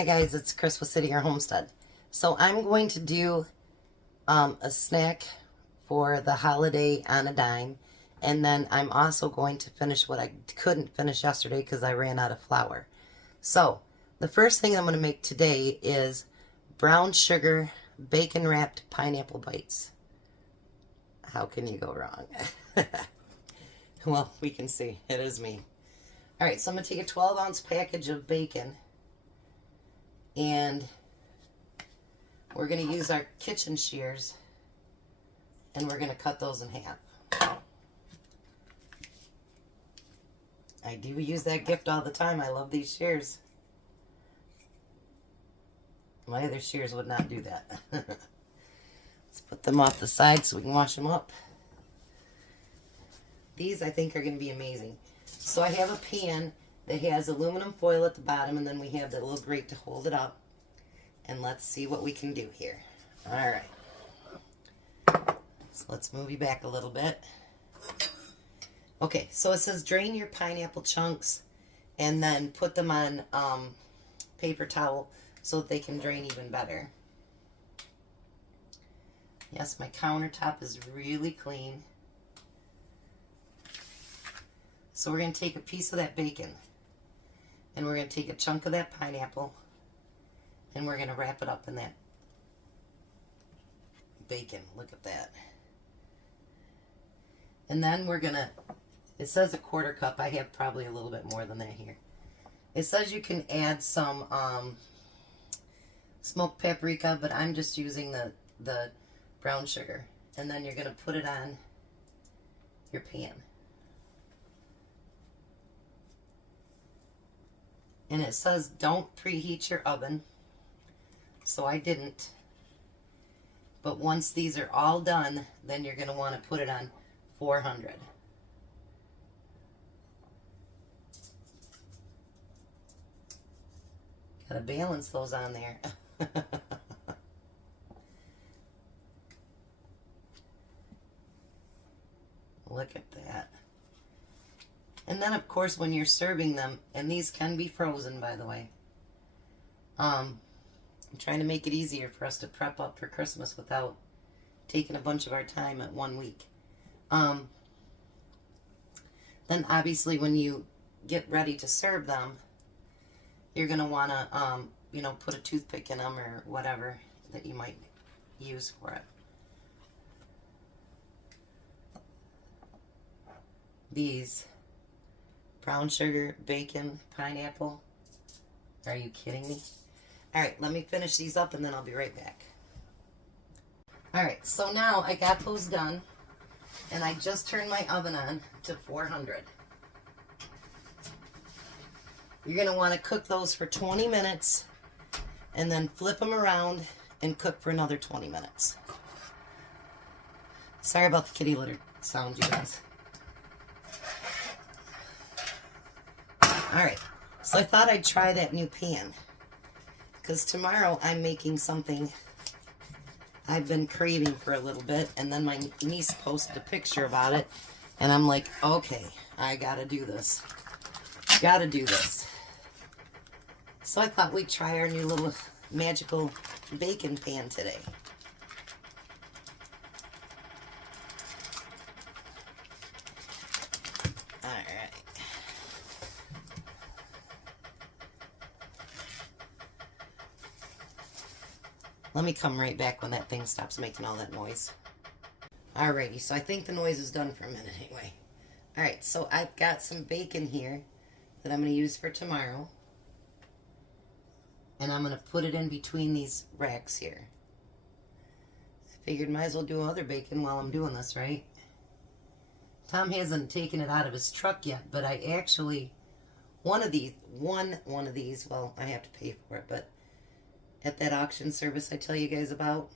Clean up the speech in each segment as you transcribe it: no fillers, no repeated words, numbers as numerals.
Hi guys, it's Chris with City or Homestead. So I'm going to do a snack for the holiday on a dime, and then I'm also going to finish what I couldn't finish yesterday because I ran out of flour. So the first thing I'm going to make today is brown sugar bacon wrapped pineapple bites. How can you go wrong? Well, we can see it is me. All right, so I'm going to take a 12-ounce package of bacon, and we're going to use our kitchen shears, and we're going to cut those in half. I do use that gift all the time. I love these shears. My other shears would not do that. Let's put them off the side so we can wash them up. These I think are going to be amazing. So I have a pan that has aluminum foil at the bottom, and then we have the little grate to hold it up. And let's see what we can do here. All right. So let's move you back a little bit. Okay, so it says drain your pineapple chunks and then put them on paper towel so that they can drain even better. Yes, my countertop is really clean. So we're going to take a piece of that bacon, and we're going to take a chunk of that pineapple, and we're going to wrap it up in that bacon. Look at that. And then we're going to, it says a 1/4 cup. I have probably a little bit more than that here. It says you can add some smoked paprika, but I'm just using the brown sugar. And then you're going to put it on your pan. And it says don't preheat your oven, so I didn't. But once these are all done, then you're going to want to put it on 400. Got to balance those on there. Look at that. And then, of course, when you're serving them, and these can be frozen, by the way. I'm trying to make it easier for us to prep up for Christmas without taking a bunch of our time at 1 week. Then, obviously, when you get ready to serve them, you're going to want to, you know, put a toothpick in them or whatever that you might use for it. These brown sugar, bacon, pineapple. Are you kidding me? All right, let me finish these up and then I'll be right back. All right, so now I got those done, and I just turned my oven on to 400. You're going to want to cook those for 20 minutes and then flip them around and cook for another 20 minutes. Sorry about the kitty litter sound, you guys. Alright, so I thought I'd try that new pan, because tomorrow I'm making something I've been craving for a little bit, and then my niece posted a picture about it, and I'm like, okay, I gotta do this. Gotta do this. So I thought we'd try our new little magical bacon pan today. Let me come right back when that thing stops making all that noise. Alrighty, so I think the noise is done for a minute anyway. Alright, so I've got some bacon here that I'm going to use for tomorrow. And I'm going to put it in between these racks here. I figured might as well do other bacon while I'm doing this, right? Tom hasn't taken it out of his truck yet, but I actually, one of these, well, I have to pay for it, but at that auction service I tell you guys about,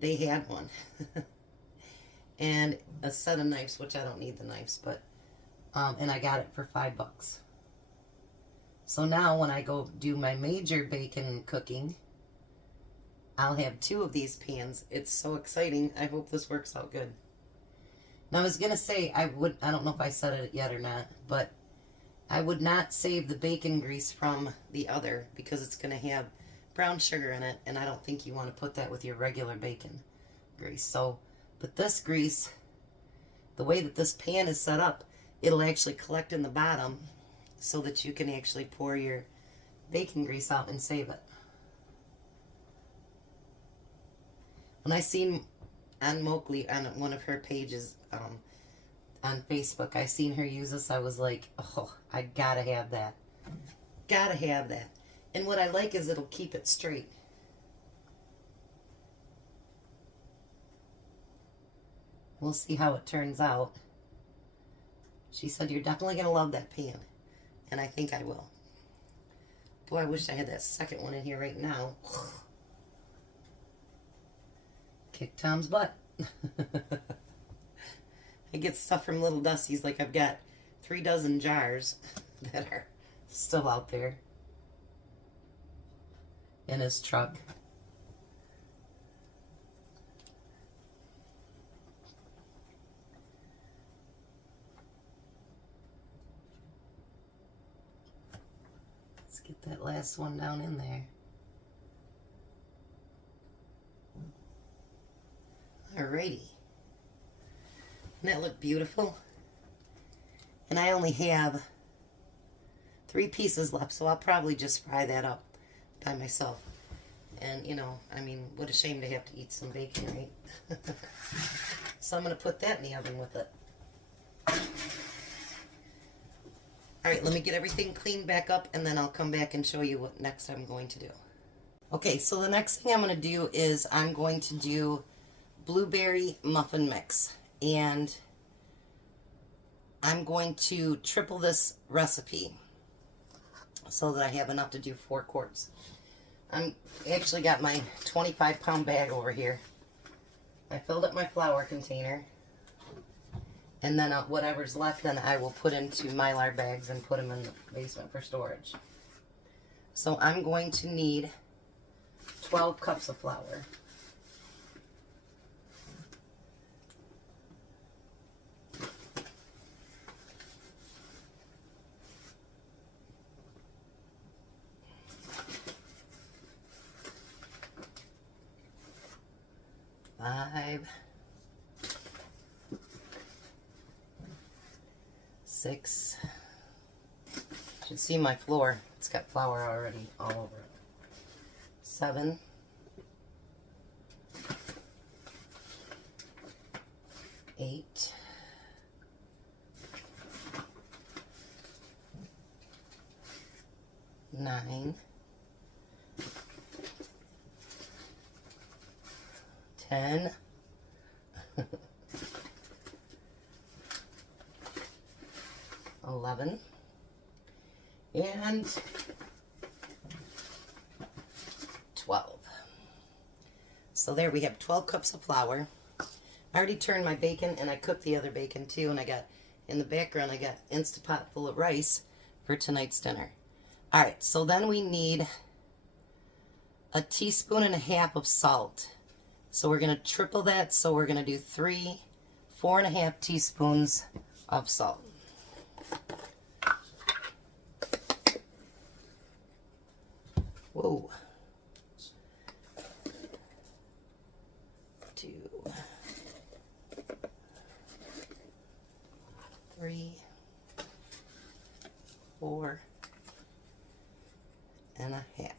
they had one. And a set of knives, which I don't need the knives, but, and I got it for $5. So now when I go do my major bacon cooking, I'll have 2 of these pans. It's so exciting. I hope this works out good. Now I was going to say, I don't know if I said it yet or not, but I would not save the bacon grease from the other because it's going to have brown sugar in it, and I don't think you want to put that with your regular bacon grease. So, but this grease, the way that this pan is set up, it'll actually collect in the bottom so that you can actually pour your bacon grease out and save it. When I seen on Moakley, on one of her pages on Facebook, I seen her use this, I was like, oh, I gotta have that. Gotta have that. And what I like is it'll keep it straight. We'll see how it turns out. She said, you're definitely going to love that pan. And I think I will. Boy, I wish I had that second one in here right now. Kick Tom's butt. I get stuff from Little Dusty's, like I've got 3 dozen jars that are still out there in his truck. Let's get that last one down in there. Alrighty. Doesn't that look beautiful? And I only have 3 pieces left, so I'll probably just fry that up by myself. And, you know, I mean, what a shame to have to eat some bacon, right? So I'm going to put that in the oven with it. Alright, let me get everything cleaned back up, and then I'll come back and show you what next I'm going to do. Okay, so the next thing I'm going to do is I'm going to do blueberry muffin mix. And I'm going to triple this recipe so that I have enough to do 4 quarts. I'm actually got my 25-pound bag over here. I filled up my flour container, and then whatever's left, then I will put into Mylar bags and put them in the basement for storage. So I'm going to need 12 cups of flour. Five, 6. Should see my floor. It's got flour already all over it. 7. 8. 9. 10. 11. And 12. So there we have 12 cups of flour. I already turned my bacon, and I cooked the other bacon too, and I got, in the background, I got Instapot full of rice for tonight's dinner. Alright, so then we need a teaspoon and a half of salt. So we're going to triple that, so we're going to do 4.5 teaspoons of salt. Whoa. 2, 3, 4 and a half.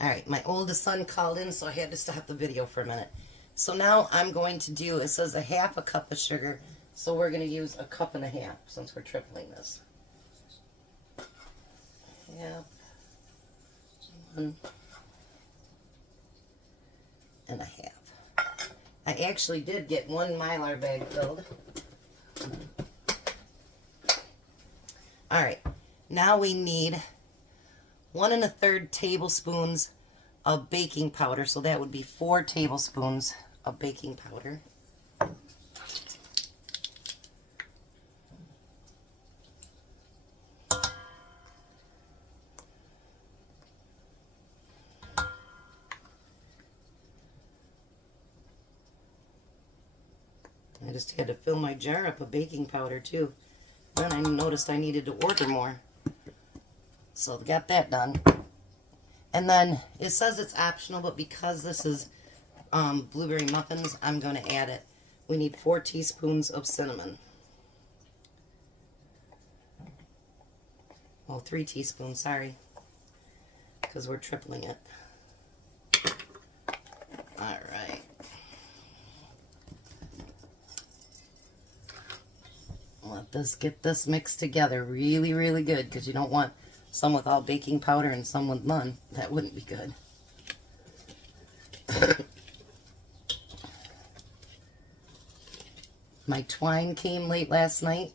Alright, my oldest son called in, so I had to stop the video for a minute. So now I'm going to do, it says a half a cup of sugar, so we're going to use a cup and a half since we're tripling this. Half, 1 and a half. I actually did get 1 Mylar bag filled. Alright, now we need 1 1/3 tablespoons of baking powder, so that would be 4 tablespoons of baking powder. just had to fill my jar up with baking powder too. Then I noticed I needed to order more. So got that done. And then it says it's optional, but because this is blueberry muffins, I'm going to add it. We need 4 teaspoons of cinnamon. Well, 3 teaspoons, sorry. Because we're tripling it. Alright. Let this get this mixed together really, really good, because you don't want some with all baking powder and some with none. That wouldn't be good. My twine came late last night.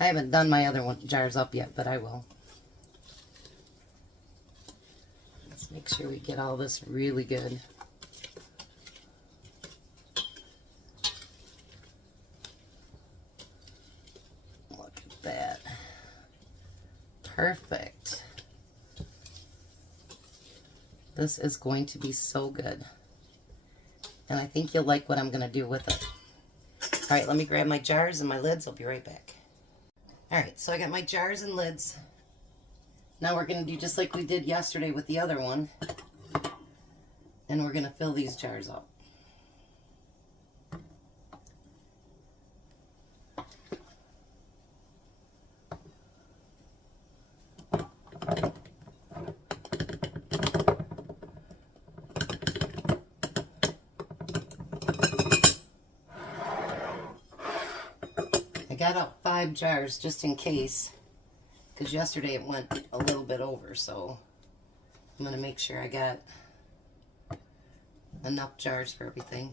I haven't done my other jars up yet, but I will. Let's make sure we get all this really good. Look at that. Perfect. This is going to be so good. And I think you'll like what I'm going to do with it. All right, let me grab my jars and my lids. I'll be right back. All right, so I got my jars and lids. Now we're going to do just like we did yesterday with the other one. And we're going to fill these jars up. Got out 5 jars just in case, because yesterday it went a little bit over, so I'm going to make sure I got enough jars for everything.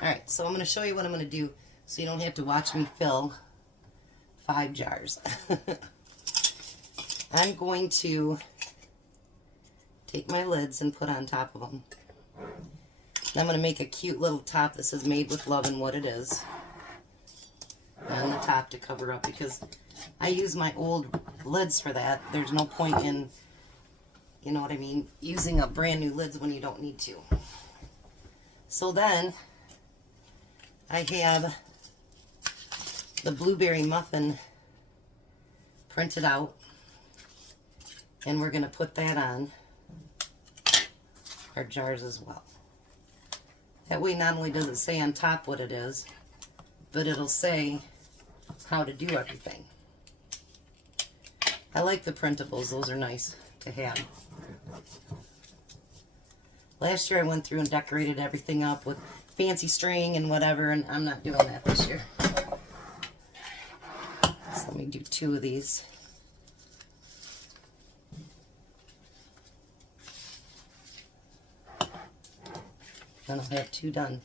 Alright, so I'm going to show you what I'm going to do so you don't have to watch me fill 5 jars. I'm going to take my lids and put on top of them. And I'm going to make a cute little top. This is made with love and what it is. On the top to cover up, because I use my old lids for that. There's no point in, you know what I mean, using up brand new lids when you don't need to. So then I have the blueberry muffin printed out. And we're going to put that on our jars as well. That way not only does it say on top what it is, but it'll say how to do everything. I like the printables. Those are nice to have. Last year I went through and decorated everything up with fancy string and whatever, and I'm not doing that this year. So let me do 2 of these. Then I'll have 2 done.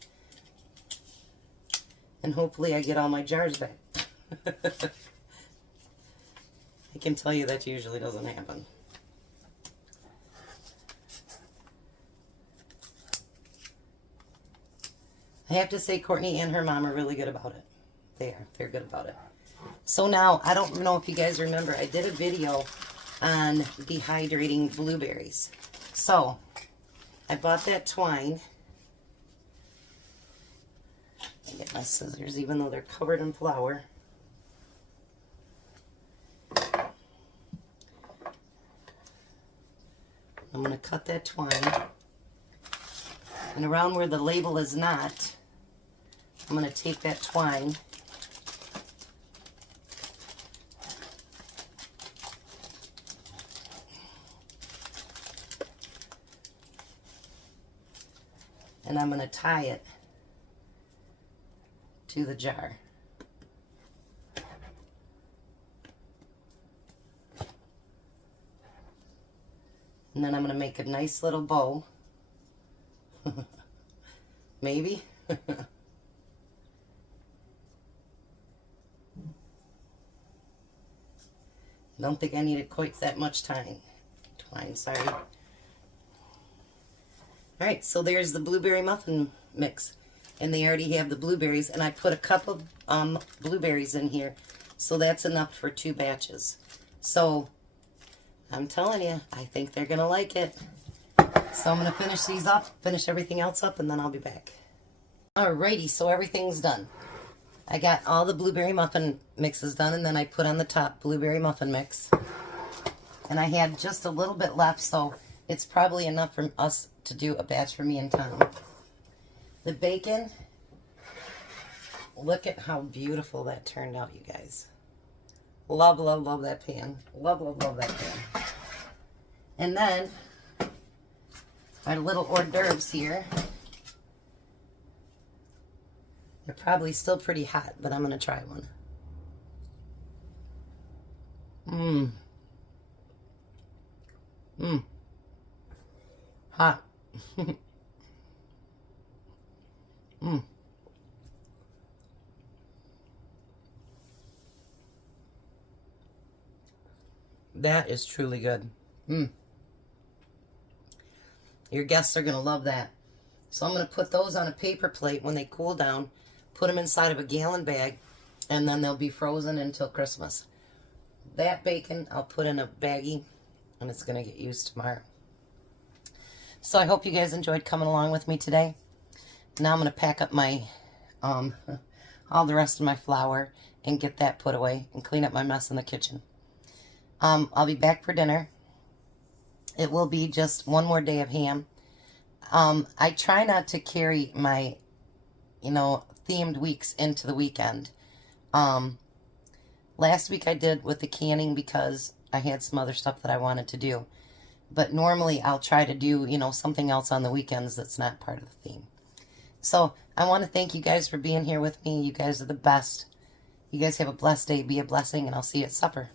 And hopefully I get all my jars back. I can tell you that usually doesn't happen. I have to say Courtney and her mom are really good about it. They're good about it. So now, I don't know if you guys remember, I did a video on dehydrating blueberries. So, I bought that twine. I get my scissors, even though they're covered in flour. I'm going to cut that twine. And around where the label is not, I'm going to take that twine and I'm going to tie it to the jar. And then I'm going to make a nice little bow. Maybe. I don't think I needed quite that much twine, sorry. Alright, so there's the blueberry muffin mix. And they already have the blueberries, and I put a cup of blueberries in here So that's enough for 2 batches. So I'm telling you, I think they're going to like it. So I'm going to finish these up, finish everything else up, and then I'll be back. Alrighty, so everything's done. I got all the blueberry muffin mixes done, and then I put on the top blueberry muffin mix. And I had just a little bit left, so it's probably enough for us to do a batch for me and Tom. The bacon, look at how beautiful that turned out, you guys. Love, love, love that pan. Love, love, love that pan. And then, our little hors d'oeuvres here. They're probably still pretty hot, but I'm going to try one. Hot. That is truly good. Your guests are going to love that. So I'm going to put those on a paper plate when they cool down, put them inside of a gallon bag, and then they'll be frozen until Christmas. That bacon I'll put in a baggie, and it's going to get used tomorrow. So I hope you guys enjoyed coming along with me today. Now I'm going to pack up my, all the rest of my flour and get that put away and clean up my mess in the kitchen. I'll be back for dinner. It will be just one more day of ham. I try not to carry my, themed weeks into the weekend. Last week I did with the canning because I had some other stuff that I wanted to do. But normally I'll try to do, something else on the weekends that's not part of the theme. So I want to thank you guys for being here with me. You guys are the best. You guys have a blessed day. Be a blessing, and I'll see you at supper.